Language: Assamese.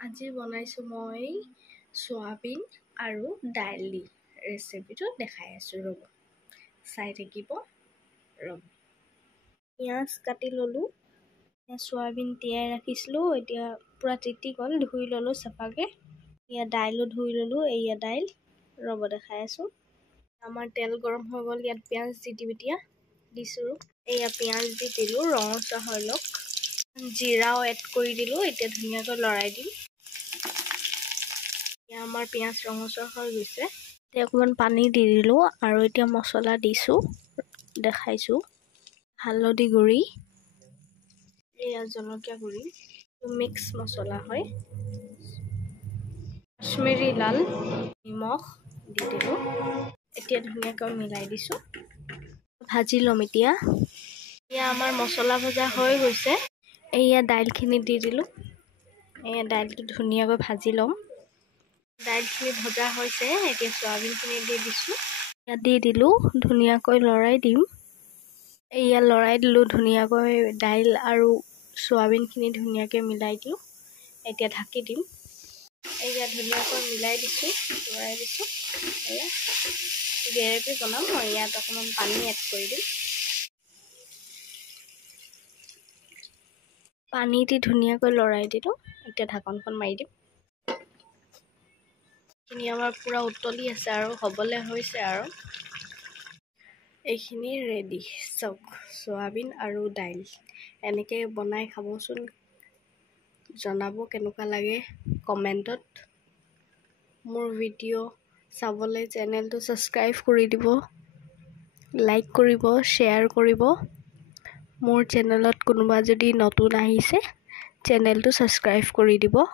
আজি বনাইছোঁ মই সোয়াবিন আৰু দাইল দি ৰেচিপিটো দেখাই আছোঁ ৰ'ব চাই থাকিব ৰ'ব পিঁয়াজ কাটি ল'লোঁ সোয়াবিন তিয়াই ৰাখিছিলোঁ এতিয়া পুৰা তিতি গ'ল ধুই ল'লোঁ চাফাকৈ এয়া দাইলো ধুই ল'লোঁ এয়া দাইল ৰ'ব দেখাই আছোঁ আমাৰ তেল গৰম হৈ গ'ল ইয়াত পিঁয়াজ দি দিম এতিয়া দিছোঁ এয়া পিঁয়াজ দি দিলোঁ ৰঙচুৱা হৈ লওক জিৰাও এড কৰি দিলোঁ এতিয়া ধুনীয়াকৈ লৰাই দিম এতিয়া আমাৰ পিঁয়াজ ৰঙচুৱা হৈ গৈছে এতিয়া অকণমান পানী দি দিলোঁ আৰু এতিয়া মছলা দিছোঁ দেখাইছোঁ হালধি গুড়ি এয়া জলকীয়া গুড়ি মিক্স মছলা হয় কাশ্মীৰী লাল নিমখ দি দিলোঁ এতিয়া ধুনীয়াকৈ মিলাই দিছোঁ ভাজি ল'ম এতিয়া আমাৰ মছলা ভজা হৈ গৈছে এয়া দাইলখিনি দি দিলোঁ এয়া দাইলটো ধুনীয়াকৈ ভাজি ল'ম দাইলখিনি ভজা হৈছে এতিয়া সোয়াবিনখিনি দি দিছোঁ ইয়াত দি দিলোঁ ধুনীয়াকৈ লৰাই দিম এয়া লৰাই দিলোঁ ধুনীয়াকৈ দাইল আৰু সোয়াবিনখিনি ধুনীয়াকৈ মিলাই দিওঁ এতিয়া ঢাকি দিম এয়া ধুনীয়াকৈ মিলাই দিছোঁ লৰাই দিছোঁ এয়া গ্ৰেভি বনাম মই ইয়াত অকণমান পানী এড কৰি দিম পানী দি ধুনীয়াকৈ লৰাই দিলোঁ এতিয়া ঢাকনখন মাৰি দিম এইখিনি আমাৰ পূৰা উতলি আছে আৰু হ'বলৈ হৈছে আৰু এইখিনি ৰেডি চাওক সোয়াবিন আৰু দাইল এনেকৈ বনাই খাবচোন জনাব কেনেকুৱা লাগে কমেণ্টত মোৰ ভিডিঅ' চাবলৈ চেনেলটো ছাবস্ক্ৰাইব কৰি দিব লাইক কৰিব শ্বেয়াৰ কৰিব মোৰ চেনেলত কোনোবা যদি নতুন আহিছে চেনেলটো ছাবস্ক্ৰাইব কৰি দিব